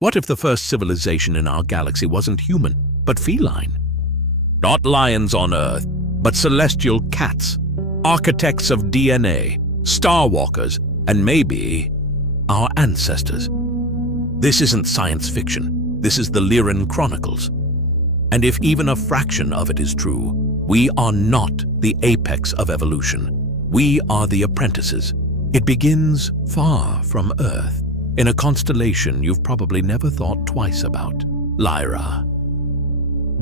What if the first civilization in our galaxy wasn't human, but feline? Not lions on Earth, but celestial cats, architects of DNA, starwalkers, and maybe our ancestors. This isn't science fiction. This is the Lyran Chronicles. And if even a fraction of it is true, we are not the apex of evolution. We are the apprentices. It begins far from Earth, in a constellation you've probably never thought twice about, Lyra.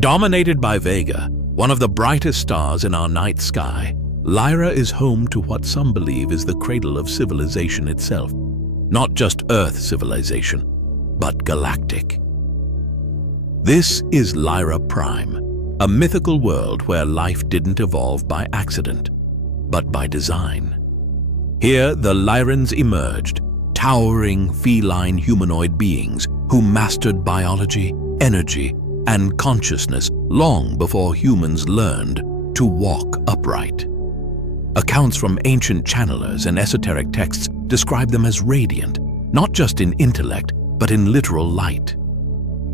Dominated by Vega, one of the brightest stars in our night sky, Lyra is home to what some believe is the cradle of civilization itself. Not just Earth civilization, but galactic. This is Lyra Prime, a mythical world where life didn't evolve by accident, but by design. Here, the Lyrans emerged, towering feline-humanoid beings who mastered biology, energy, and consciousness long before humans learned to walk upright. Accounts from ancient channelers and esoteric texts describe them as radiant, not just in intellect, but in literal light.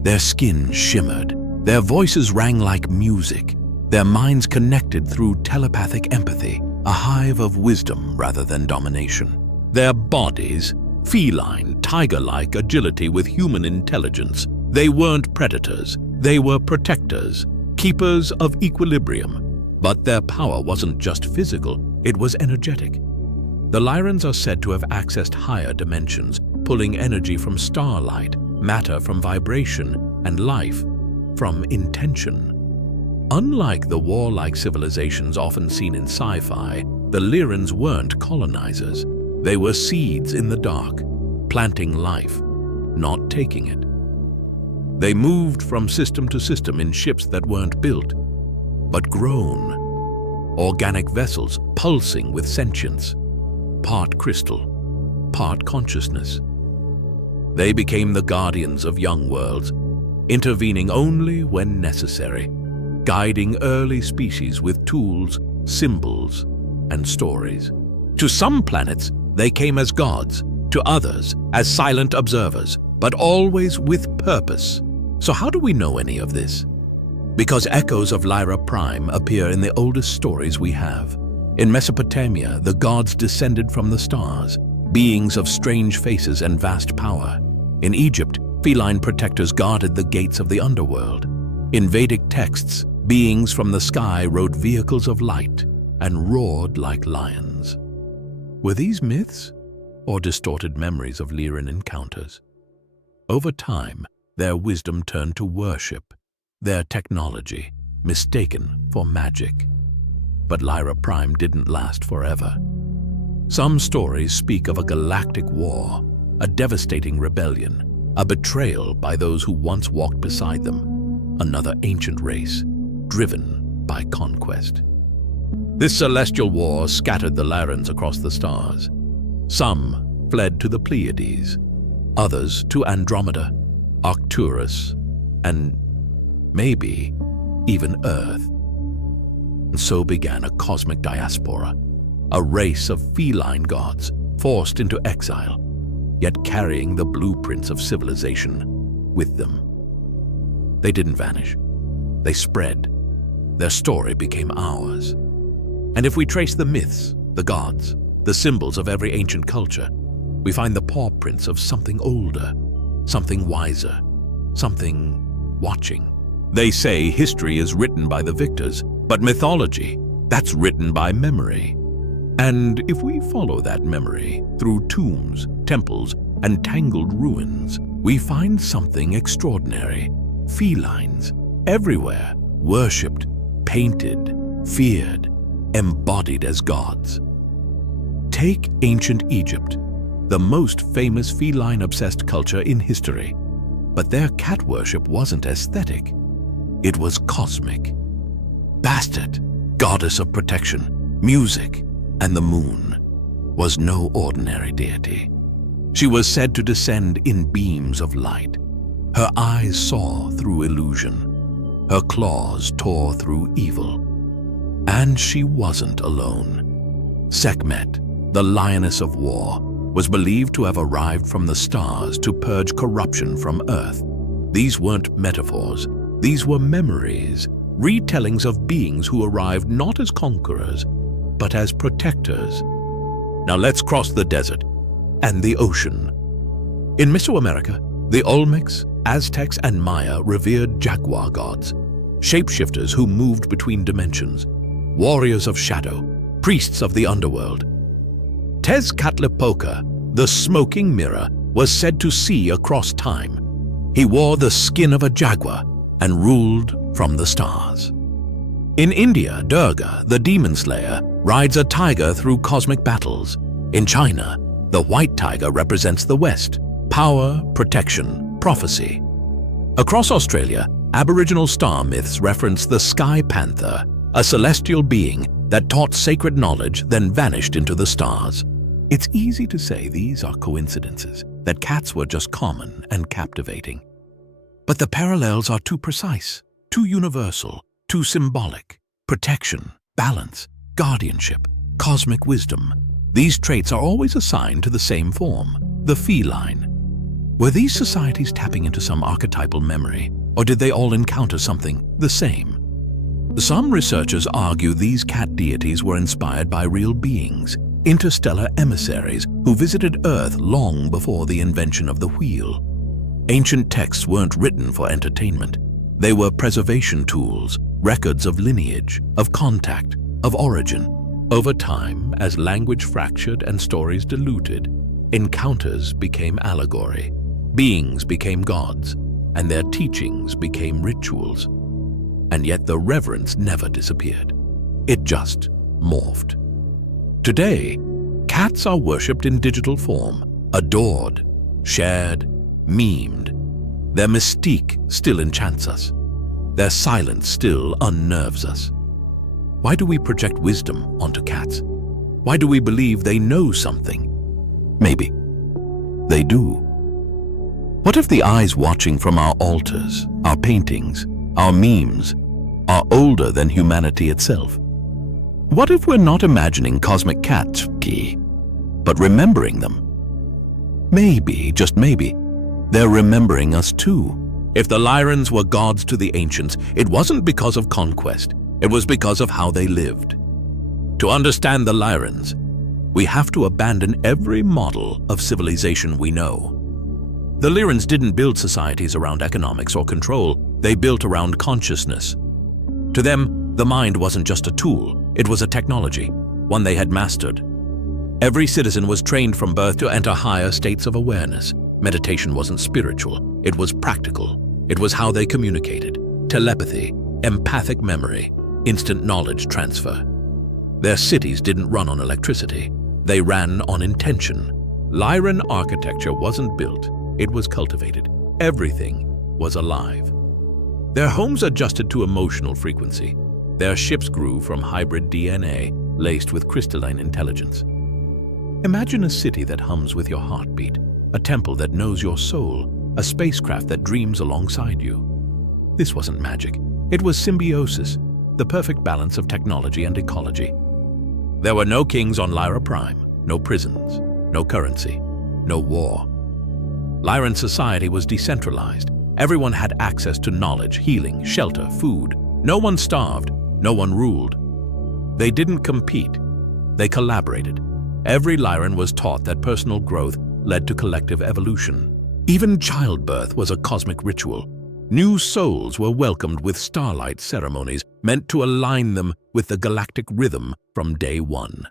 Their skin shimmered, their voices rang like music, their minds connected through telepathic empathy, a hive of wisdom rather than domination. Their bodies, feline, tiger-like agility with human intelligence. They weren't predators, they were protectors, keepers of equilibrium. But their power wasn't just physical, it was energetic. The Lyrans are said to have accessed higher dimensions, pulling energy from starlight, matter from vibration, and life from intention. Unlike the warlike civilizations often seen in sci-fi, the Lyrans weren't colonizers. They were seeds in the dark, planting life, not taking it. They moved from system to system in ships that weren't built, but grown. Organic vessels pulsing with sentience, part crystal, part consciousness. They became the guardians of young worlds, intervening only when necessary, guiding early species with tools, symbols, and stories. To some planets, they came as gods, to others as silent observers, but always with purpose. So how do we know any of this? Because echoes of Lyra Prime appear in the oldest stories we have. In Mesopotamia, the gods descended from the stars, beings of strange faces and vast power. In Egypt, feline protectors guarded the gates of the underworld. In Vedic texts, beings from the sky rode vehicles of light and roared like lions. Were these myths or distorted memories of Lyran encounters? Over time, their wisdom turned to worship, their technology mistaken for magic. But Lyra Prime didn't last forever. Some stories speak of a galactic war, a devastating rebellion, a betrayal by those who once walked beside them, another ancient race, driven by conquest. This celestial war scattered the Lyrans across the stars. Some fled to the Pleiades, others to Andromeda, Arcturus, and maybe even Earth. And so began a cosmic diaspora, a race of feline gods forced into exile, yet carrying the blueprints of civilization with them. They didn't vanish. They spread. Their story became ours. And if we trace the myths, the gods, the symbols of every ancient culture, we find the paw prints of something older, something wiser, something watching. They say history is written by the victors, but mythology, that's written by memory. And if we follow that memory through tombs, temples, and tangled ruins, we find something extraordinary. Felines, everywhere, worshipped, painted, feared, embodied as gods. Take ancient Egypt, the most famous feline-obsessed culture in history. But their cat worship wasn't aesthetic. It was cosmic. Bastet, goddess of protection, music, and the moon, was no ordinary deity. She was said to descend in beams of light. Her eyes saw through illusion. Her claws tore through evil. And she wasn't alone. Sekhmet, the lioness of war, was believed to have arrived from the stars to purge corruption from Earth. These weren't metaphors. These were memories, retellings of beings who arrived not as conquerors, but as protectors. Now let's cross the desert and the ocean. In Mesoamerica, the Olmecs, Aztecs, and Maya revered jaguar gods, shapeshifters who moved between dimensions, warriors of shadow, priests of the underworld. Tezcatlipoca, the smoking mirror, was said to see across time. He wore the skin of a jaguar and ruled from the stars. In India, Durga, the demon slayer, rides a tiger through cosmic battles. In China, the white tiger represents the West, power, protection, prophecy. Across Australia, Aboriginal star myths reference the sky panther, a celestial being that taught sacred knowledge then vanished into the stars. It's easy to say these are coincidences, that cats were just common and captivating. But the parallels are too precise, too universal, too symbolic. Protection, balance, guardianship, cosmic wisdom. These traits are always assigned to the same form, the feline. Were these societies tapping into some archetypal memory, or did they all encounter something the same? Some researchers argue these cat deities were inspired by real beings, interstellar emissaries who visited Earth long before the invention of the wheel. Ancient texts weren't written for entertainment. They were preservation tools, records of lineage, of contact, of origin. Over time, as language fractured and stories diluted, encounters became allegory, beings became gods, and their teachings became rituals. And yet the reverence never disappeared. It just morphed. Today, cats are worshipped in digital form, adored, shared, memed. Their mystique still enchants us. Their silence still unnerves us. Why do we project wisdom onto cats? Why do we believe they know something? Maybe they do. What if the eyes watching from our altars, our paintings, our memes, are older than humanity itself? What if we're not imagining cosmic cats, but remembering them? Maybe, just maybe, they're remembering us too. If the Lyrans were gods to the ancients, it wasn't because of conquest. It was because of how they lived. To understand the Lyrans, we have to abandon every model of civilization we know. The Lyrans didn't build societies around economics or control. They built around consciousness. To them, the mind wasn't just a tool. It was a technology, one they had mastered. Every citizen was trained from birth to enter higher states of awareness. Meditation wasn't spiritual. It was practical. It was how they communicated. Telepathy, empathic memory, instant knowledge transfer. Their cities didn't run on electricity. They ran on intention. Lyran architecture wasn't built. It was cultivated. Everything was alive. Their homes adjusted to emotional frequency. Their ships grew from hybrid DNA laced with crystalline intelligence. Imagine a city that hums with your heartbeat, a temple that knows your soul, a spacecraft that dreams alongside you. This wasn't magic. It was symbiosis, the perfect balance of technology and ecology. There were no kings on Lyra Prime, no prisons, no currency, no war. Lyran society was decentralized. Everyone had access to knowledge, healing, shelter, food. No one starved, no one ruled. They didn't compete. They collaborated. Every Lyran was taught that personal growth led to collective evolution. Even childbirth was a cosmic ritual. New souls were welcomed with starlight ceremonies meant to align them with the galactic rhythm from day one.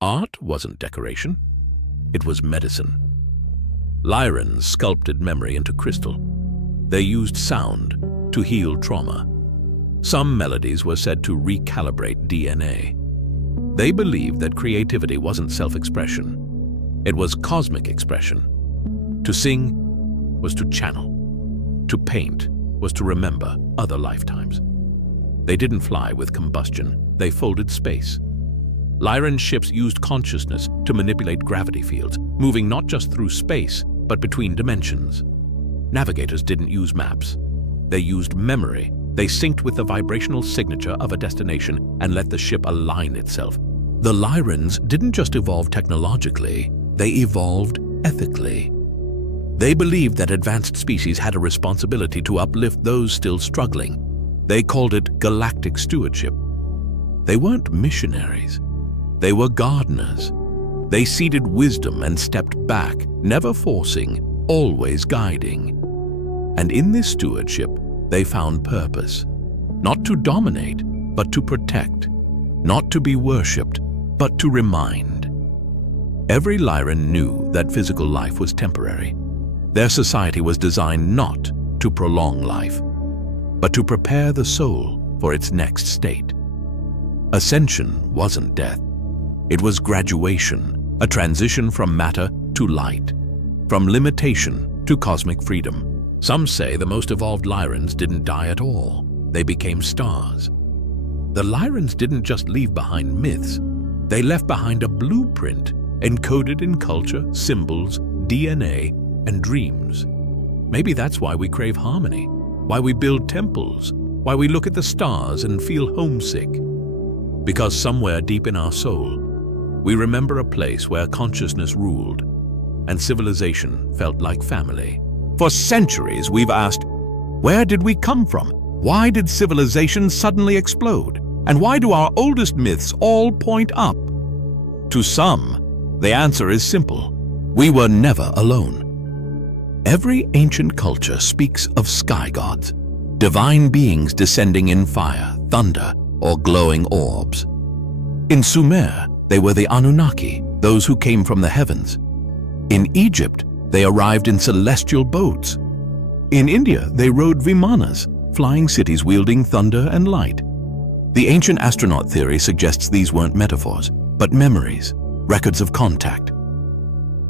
Art wasn't decoration. It was medicine. Lyrans sculpted memory into crystal. They used sound to heal trauma. Some melodies were said to recalibrate DNA. They believed that creativity wasn't self-expression. It was cosmic expression. To sing was to channel. To paint was to remember other lifetimes. They didn't fly with combustion. They folded space. Lyran ships used consciousness to manipulate gravity fields, moving not just through space, but between dimensions. Navigators didn't use maps. They used memory. They synced with the vibrational signature of a destination and let the ship align itself. The Lyrans didn't just evolve technologically, They evolved ethically. They believed that advanced species had a responsibility to uplift those still struggling. They called it galactic stewardship. They weren't missionaries. They were gardeners. They seeded wisdom and stepped back, never forcing, always guiding. And in this stewardship, they found purpose. Not to dominate, but to protect. Not to be worshipped, but to remind. Every Lyran knew that physical life was temporary. Their society was designed not to prolong life, but to prepare the soul for its next state. Ascension wasn't death. It was graduation, a transition from matter to light, from limitation to cosmic freedom. Some say the most evolved Lyrans didn't die at all. They became stars. The Lyrans didn't just leave behind myths. They left behind a blueprint encoded in culture, symbols, DNA, and dreams. Maybe that's why we crave harmony, why we build temples, why we look at the stars and feel homesick. Because somewhere deep in our soul, we remember a place where consciousness ruled and civilization felt like family. For centuries, we've asked, where did we come from? Why did civilization suddenly explode? And why do our oldest myths all point up? To some, the answer is simple. We were never alone. Every ancient culture speaks of sky gods, divine beings descending in fire, thunder, or glowing orbs. In Sumer, they were the Anunnaki, those who came from the heavens. In Egypt, they arrived in celestial boats. In India, they rode vimanas, flying cities wielding thunder and light. The ancient astronaut theory suggests these weren't metaphors, but memories, records of contact.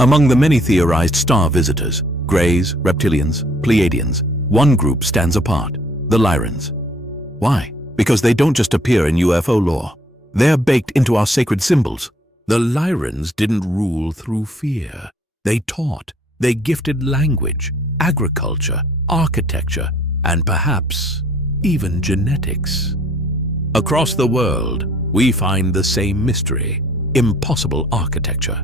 Among the many theorized star visitors, Greys, Reptilians, Pleiadians, one group stands apart, the Lyrans. Why? Because they don't just appear in UFO lore. They're baked into our sacred symbols. The Lyrans didn't rule through fear. They taught. They gifted language, agriculture, architecture, and perhaps even genetics. Across the world, we find the same mystery, impossible architecture.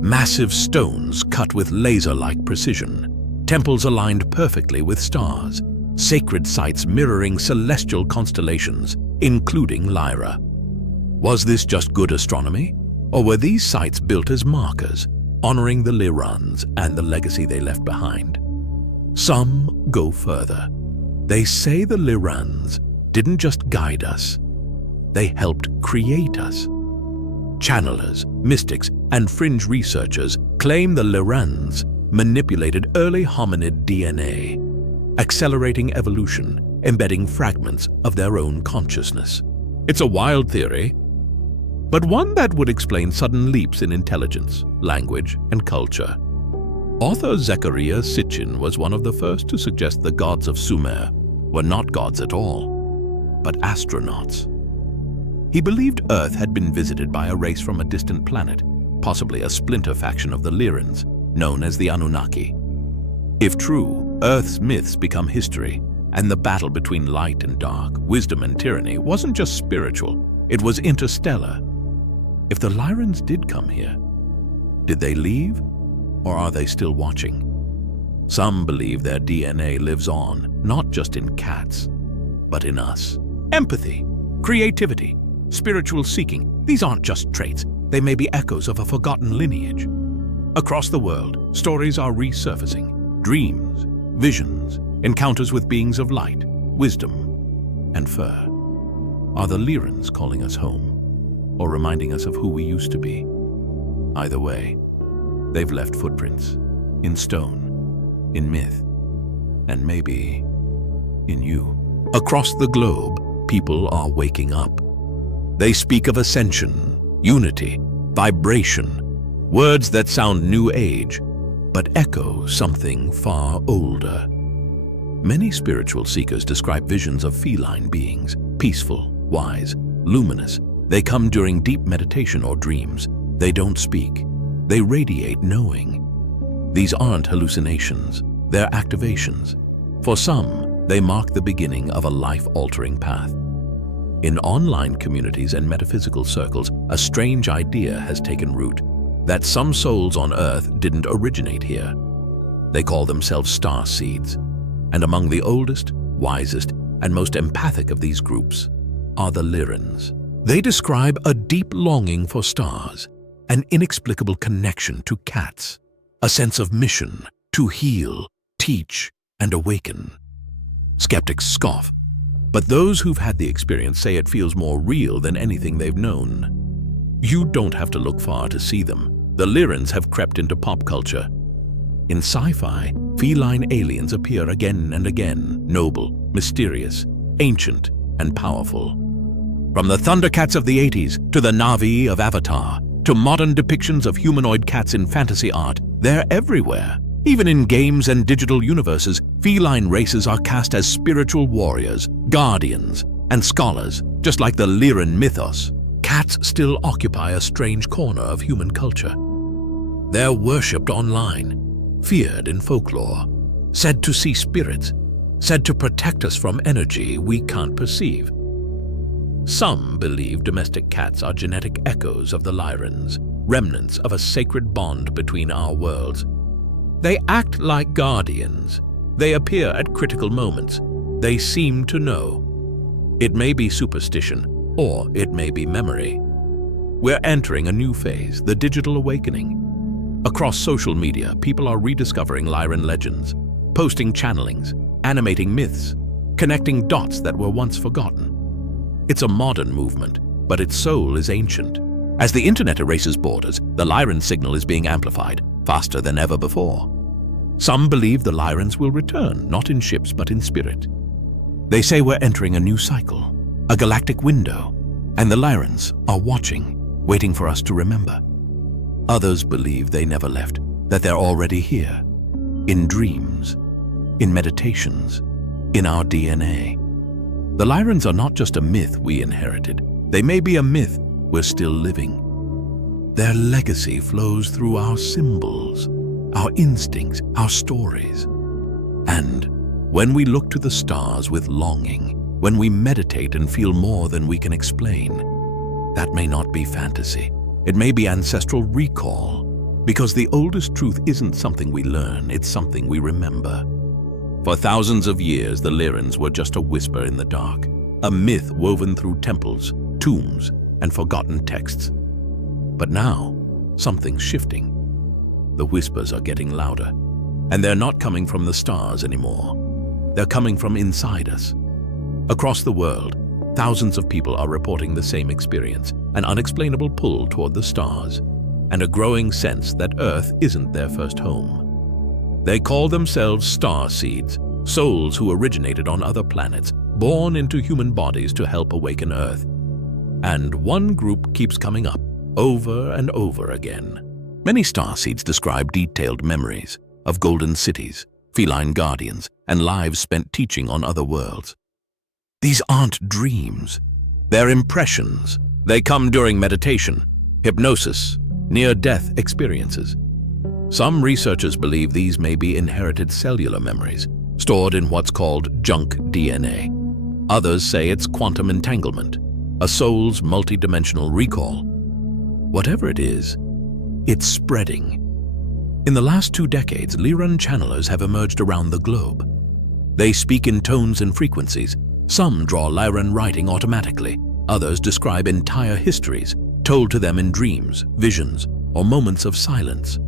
Massive stones cut with laser-like precision, temples aligned perfectly with stars, sacred sites mirroring celestial constellations, including Lyra. Was this just good astronomy? Or were these sites built as markers, honoring the Lyrans and the legacy they left behind? Some go further. They say the Lyrans didn't just guide us, they helped create us. Channelers, mystics, and fringe researchers claim the Lyrans manipulated early hominid DNA, accelerating evolution, embedding fragments of their own consciousness. It's a wild theory, but one that would explain sudden leaps in intelligence, language, and culture. Author Zecharia Sitchin was one of the first to suggest the gods of Sumer were not gods at all, but astronauts. He believed Earth had been visited by a race from a distant planet, possibly a splinter faction of the Lyrans, known as the Anunnaki. If true, Earth's myths become history, and the battle between light and dark, wisdom and tyranny wasn't just spiritual, it was interstellar. If the Lyrans did come here, did they leave, or are they still watching? Some believe their DNA lives on, not just in cats, but in us. Empathy, creativity, spiritual seeking, these aren't just traits, they may be echoes of a forgotten lineage. Across the world, stories are resurfacing, dreams, visions, encounters with beings of light, wisdom, and fur. Are the Lyrans calling us home, or reminding us of who we used to be? Either way, they've left footprints, in stone, in myth, and maybe in you. Across the globe, people are waking up. They speak of ascension, unity, vibration, words that sound new age, but echo something far older. Many spiritual seekers describe visions of feline beings, peaceful, wise, luminous. They come during deep meditation or dreams. They don't speak. They radiate knowing. These aren't hallucinations, they're activations. For some, they mark the beginning of a life-altering path. In online communities and metaphysical circles, a strange idea has taken root. that some souls on Earth didn't originate here. They call themselves star seeds, and among the oldest, wisest, and most empathic of these groups are the Lyrans. They describe a deep longing for stars, an inexplicable connection to cats, a sense of mission to heal, teach, and awaken. Skeptics scoff, but those who've had the experience say it feels more real than anything they've known. You don't have to look far to see them. The Lyrans have crept into pop culture. In sci-fi, feline aliens appear again and again, noble, mysterious, ancient, and powerful. From the Thundercats of the 80s to the Na'vi of Avatar, to modern depictions of humanoid cats in fantasy art, they're everywhere. Even in games and digital universes, feline races are cast as spiritual warriors, guardians, and scholars, just like the Lyran mythos. Cats still occupy a strange corner of human culture. They're worshipped online, feared in folklore, said to see spirits, said to protect us from energy we can't perceive. Some believe domestic cats are genetic echoes of the Lyrans, remnants of a sacred bond between our worlds. They act like guardians. They appear at critical moments. They seem to know. It may be superstition, or it may be memory. We're entering a new phase, the digital awakening. Across social media, people are rediscovering Lyran legends, posting channelings, animating myths, connecting dots that were once forgotten. It's a modern movement, but its soul is ancient. As the internet erases borders, the Lyran signal is being amplified, faster than ever before. Some believe the Lyrans will return, not in ships but in spirit. They say we're entering a new cycle, a galactic window, and the Lyrans are watching, waiting for us to remember. Others believe they never left, that they're already here, in dreams, in meditations, in our DNA. The Lyrans are not just a myth we inherited. They may be a myth we're still living. Their legacy flows through our symbols, our instincts, our stories. And when we look to the stars with longing, when we meditate and feel more than we can explain, that may not be fantasy. It may be ancestral recall, because the oldest truth isn't something we learn, it's something we remember. For thousands of years, the Lyrans were just a whisper in the dark, a myth woven through temples, tombs, and forgotten texts. But now, something's shifting. The whispers are getting louder, and they're not coming from the stars anymore. They're coming from inside us. Across the world, thousands of people are reporting the same experience, an unexplainable pull toward the stars, and a growing sense that Earth isn't their first home. They call themselves star seeds, souls who originated on other planets, born into human bodies to help awaken Earth. And one group keeps coming up, over and over again. Many star seeds describe detailed memories of golden cities, feline guardians, and lives spent teaching on other worlds. These aren't dreams. They're impressions. They come during meditation, hypnosis, near-death experiences. Some researchers believe these may be inherited cellular memories, stored in what's called junk DNA. Others say it's quantum entanglement, a soul's multidimensional recall. Whatever it is, it's spreading. In the last 2 decades, Lyran channelers have emerged around the globe. They speak in tones and frequencies. Some draw Lyran writing automatically. Others describe entire histories, told to them in dreams, visions, or moments of silence.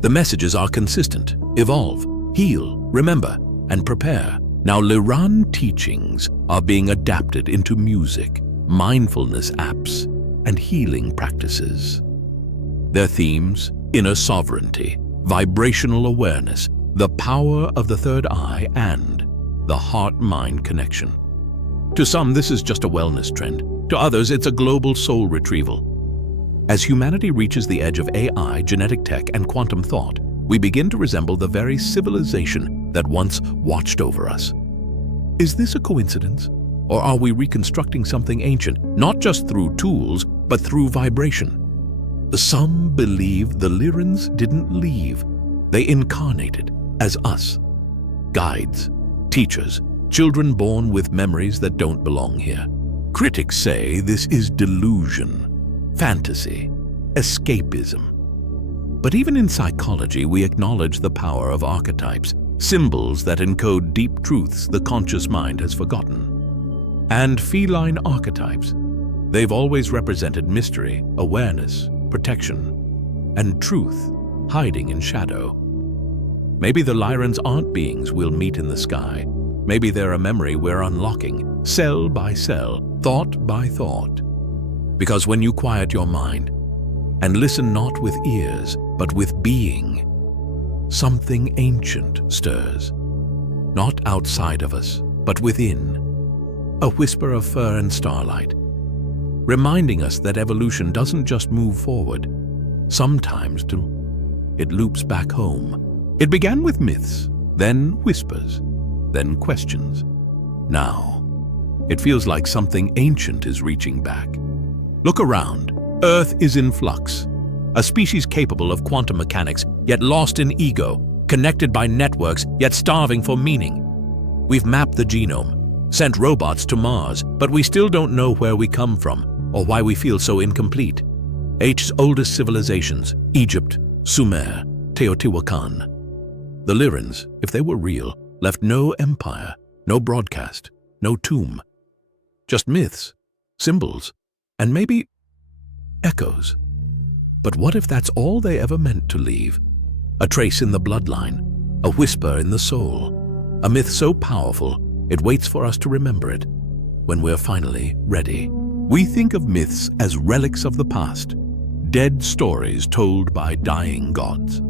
The messages are consistent: evolve, heal, remember, and prepare. Now, Lyran teachings are being adapted into music, mindfulness apps, and healing practices. Their themes: inner sovereignty, vibrational awareness, the power of the third eye, and the heart-mind connection. To some, this is just a wellness trend. To others, it's a global soul retrieval. As humanity reaches the edge of AI, genetic tech, and quantum thought, we begin to resemble the very civilization that once watched over us. Is this a coincidence? Or are we reconstructing something ancient, not just through tools, but through vibration? Some believe the Lyrans didn't leave. They incarnated as us. Guides, teachers, children born with memories that don't belong here. Critics say this is delusion, fantasy, escapism. But even in psychology, we acknowledge the power of archetypes, symbols that encode deep truths the conscious mind has forgotten. And feline archetypes, they've always represented mystery, awareness, protection, and truth hiding in shadow. Maybe the Lyrans aren't beings we'll meet in the sky. Maybe they're a memory we're unlocking, cell by cell, thought by thought. Because when you quiet your mind and listen not with ears, but with being, something ancient stirs. Not outside of us, but within. A whisper of fur and starlight, reminding us that evolution doesn't just move forward. Sometimes it loops back home. It began with myths, then whispers, then questions. Now, it feels like something ancient is reaching back. Look around. Earth is in flux. A species capable of quantum mechanics, yet lost in ego, connected by networks, yet starving for meaning. We've mapped the genome, sent robots to Mars, but we still don't know where we come from or why we feel so incomplete. Earth's oldest civilizations, Egypt, Sumer, Teotihuacan. The Lyrans, if they were real, left no empire, no broadcast, no tomb. Just myths, symbols, and maybe echoes. But what if that's all they ever meant to leave? A trace in the bloodline, a whisper in the soul, a myth so powerful it waits for us to remember it when we're finally ready. We think of myths as relics of the past, dead stories told by dying gods.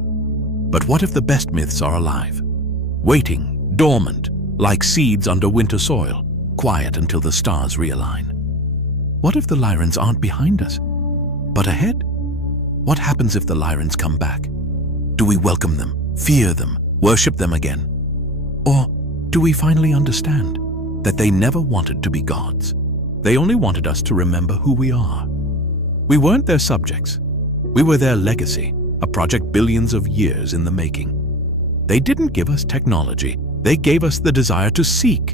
But what if the best myths are alive, waiting, dormant, like seeds under winter soil, quiet until the stars realign? What if the Lyrans aren't behind us, but ahead? What happens if the Lyrans come back? Do we welcome them, fear them, worship them again? Or do we finally understand that they never wanted to be gods? They only wanted us to remember who we are. We weren't their subjects. We were their legacy, a project billions of years in the making. They didn't give us technology. They gave us the desire to seek.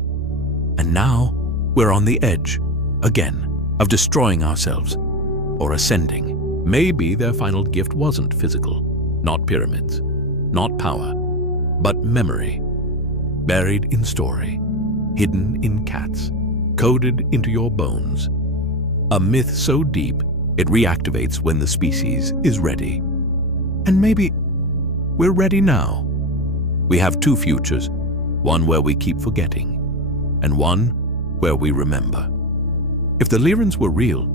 And now we're on the edge, again, of destroying ourselves or ascending. Maybe their final gift wasn't physical, not pyramids, not power, but memory, buried in story, hidden in cats, coded into your bones. A myth so deep, it reactivates when the species is ready. And maybe we're ready now. We have two futures, one where we keep forgetting, and one where we remember. If the Lyrans were real,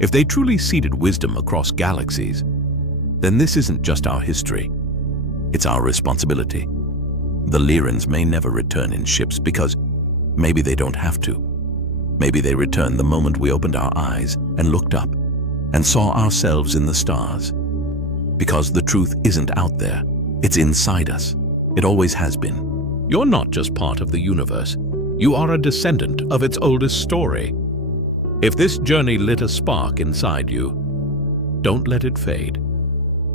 if they truly seeded wisdom across galaxies, then this isn't just our history, it's our responsibility. The Lyrans may never return in ships because maybe they don't have to. Maybe they returned the moment we opened our eyes and looked up and saw ourselves in the stars. Because the truth isn't out there, it's inside us. It always has been. You're not just part of the universe, you are a descendant of its oldest story. If this journey lit a spark inside you, don't let it fade.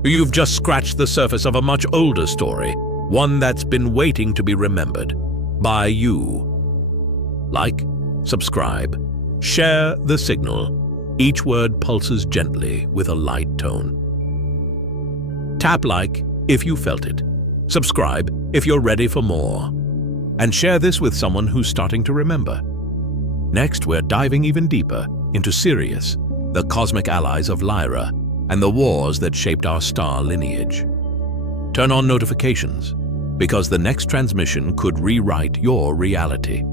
You've just scratched the surface of a much older story, one that's been waiting to be remembered by you. Like, subscribe, share the signal. Each word pulses gently with a light tone. Tap like if you felt it. Subscribe if you're ready for more. And share this with someone who's starting to remember. Next, we're diving even deeper into Sirius, the cosmic allies of Lyra, and the wars that shaped our star lineage. Turn on notifications, because the next transmission could rewrite your reality.